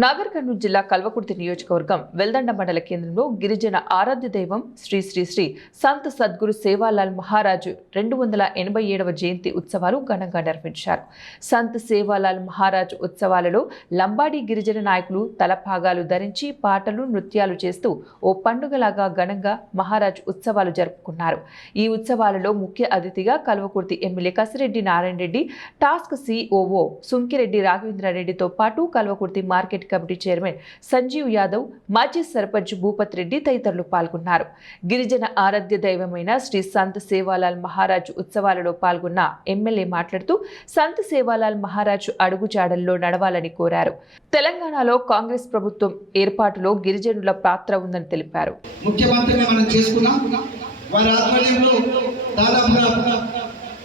నాగర్ కర్నూలు జిల్లా కల్వకుర్తి నియోజకవర్గం వెల్దండ మండల కేంద్రంలో గిరిజన ఆరాధ్య దైవం శ్రీ శ్రీ శ్రీ సంత్ సద్గురు సేవాలాల్ మహారాజు 287వ జయంతి ఉత్సవాలు ఘనంగా నిర్వహించారు. సంత్ సేవాలాల్ మహారాజు ఉత్సవాలలో లంబాడీ గిరిజన నాయకులు తలపాగాలు ధరించి పాటలు నృత్యాలు చేస్తూ ఓ పండుగలాగా ఘనంగా మహారాజు ఉత్సవాలు జరుపుకున్నారు. ఈ ఉత్సవాలలో ముఖ్య అతిథిగా Kalwakurthy MLA Kasireddy Narayana Reddy, task COO Sunkireddy రాఘవేంద్రారెడ్డితో పాటు Kalwakurthy market committee chairman Sanjeev Yadav, మాజీ సర్పంచ్ భూపత్ రెడ్డి తదితరులు పాల్గొన్నారు. గిరిజన ఆరాధ్య దైవమైన శ్రీ సంత్ సేవాలాల్ మహారాజు ఉత్సవాలలో పాల్గొన్న ఎమ్మెల్యే మాట్లాడుతూ సంత్ సేవాలాల్ మహారాజు అడుగుజాడల్లో నడవాలని కోరారు. తెలంగాణలో కాంగ్రెస్ ప్రభుత్వం ఏర్పాటులో గిరిజనుల పాత్ర ఉందని తెలిపారు. ముఖ్యమంత్రిగా మనం చేసుకున్నాం. వారి ఆధ్వర్యంలో దాదాపుగా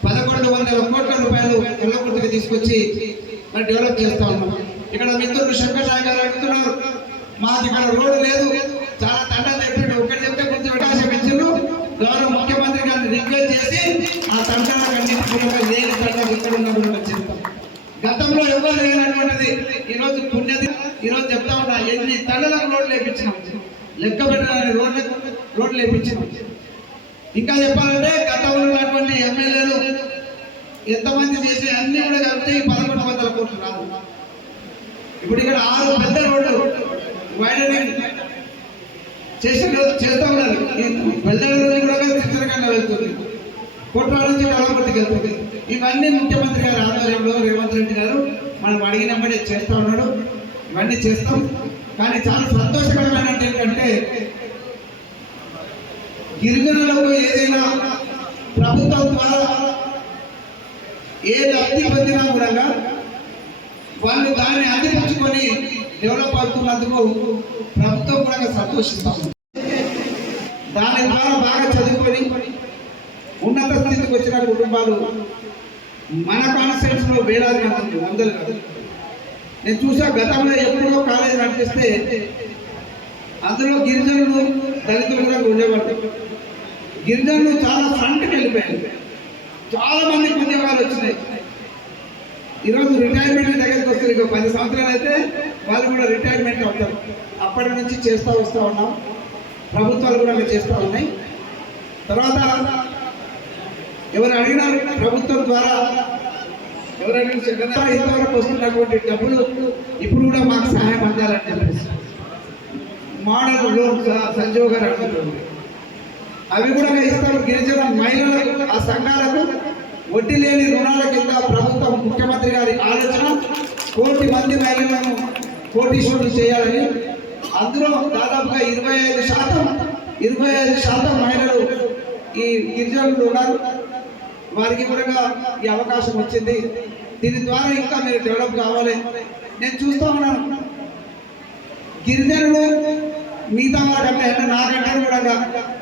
1100 కోట్ల రూపాయలు కల్వకుర్తికి తీసుకొచ్చి మరి డెవలప్ చేస్తా ఉన్నాం. ఇక్కడ మిత్రులు శంకర్ నాయక్ గారు అడుగుతున్నారు, మాది ఇక్కడ రోడ్డు లేదు, చాలా తండాలు చెప్పాడు. ఒకటి చెప్తే కొంచెం అవకాశం ఇచ్చిండ్రు. గౌరవ ముఖ్యమంత్రి గారిని రిక్వెస్ట్ చేసి ఆ తండాలన్నింటినీ ఇక్కడ ఉన్నటువంటి చెప్తాం. గతంలో ఎవరు లేనటువంటిది ఈరోజు పుణ్యది. ఈరోజు చెప్తా ఉన్నా, ఎన్ని తండాలకు రోడ్లు వేయించినాం, లెక్క పెట్టడానికి రోడ్లు వేయించినాం. ఇంకా చెప్పాలంటే గతంలో ఉన్నటువంటి ఎమ్మెల్యేలు ఎంతమంది చేసి అన్ని కూడా కలిపితే 1100 కోట్లు రాదు. ఇప్పుడు ఇక్కడ 6 పెద్ద రోడ్లు వైడనింగ్ చేస్తా ఉన్నారు. పెద్ద రోడ్లు కూడా చిత్రకంగా వెళ్తుంది, కోట్ల నుంచి కల్వకుర్తికి వెళ్తుంది. ఇవన్నీ ముఖ్యమంత్రి గారి ఆధ్వర్యంలో రేవంత్ రెడ్డి గారు మనం అడిగినప్పుడే చేస్తూ ఉన్నాడు. ఇవన్నీ చేస్తాం. కానీ చాలా సంతోషకరమైనది ఏంటంటే గిరిజనులకు ఏదైనా ప్రభుత్వం ద్వారా ఏ లబ్ధి పొందినా కూడా వాళ్ళు దాన్ని అందిపుచ్చుకొని డెవలప్ అవుతున్నందుకు ప్రభుత్వం కూడా సంతోషిస్తాం. దాని ద్వారా బాగా చదువుకొని ఉన్నత స్థితికి వచ్చిన కుటుంబాలు మన కాన్స్టిట్యూన్స్ లో వేలాది మంది, వందలు కాదు. నేను చూసా, గతంలో ఎప్పుడో కాలేజీ నడిపిస్తే అందులో గిరిజనులు దళితులు కూడా ఉండేవాళ్ళు. గిరిజనులు చాలా ఫ్రంట్కి వెళ్ళిపోయారు. చాలా మంది ఉద్యోగాలు వచ్చినాయి. ఈరోజు రిటైర్మెంట్ దగ్గరికి వస్తుంది. 10 సంవత్సరాలు అయితే వాళ్ళు కూడా రిటైర్మెంట్ అవుతారు. అప్పటి నుంచి చేస్తూ వస్తూ ఉన్నాం. ప్రభుత్వాలు కూడా చేస్తూ ఉన్నాయి. తర్వాత ఎవరు అడిగినారు, ప్రభుత్వం ద్వారా ఎవరు అడిగిన ఇంతవరకు వస్తున్నటువంటి డబ్బులు ఇప్పుడు కూడా మాకు సహాయం అందాలని చెప్పేసి మోడల్ లోన్ సంజీవ్ గారు అడుగుతున్నారు. అవి కూడా ఇస్తారు. గిరిజన మహిళలకు, ఆ సంఘాలకు వడ్డీ లేని రుణాల కింద ప్రభుత్వం, ముఖ్యమంత్రి గారి ఆలోచన 1 కోటి మంది మహిళలను కోటీశ్వరులు చేయాలని. అందులో దాదాపుగా 25% మహిళలు ఈ గిరిజనులు ఉన్నారు. వారికి కూడా ఈ అవకాశం వచ్చింది. దీని ద్వారా ఇంకా మీరు డెవలప్ కావాలి. నేను చూస్తూ ఉన్నాను, గిరిజనులు మిగతా వాటంటే నాకంటే కూడా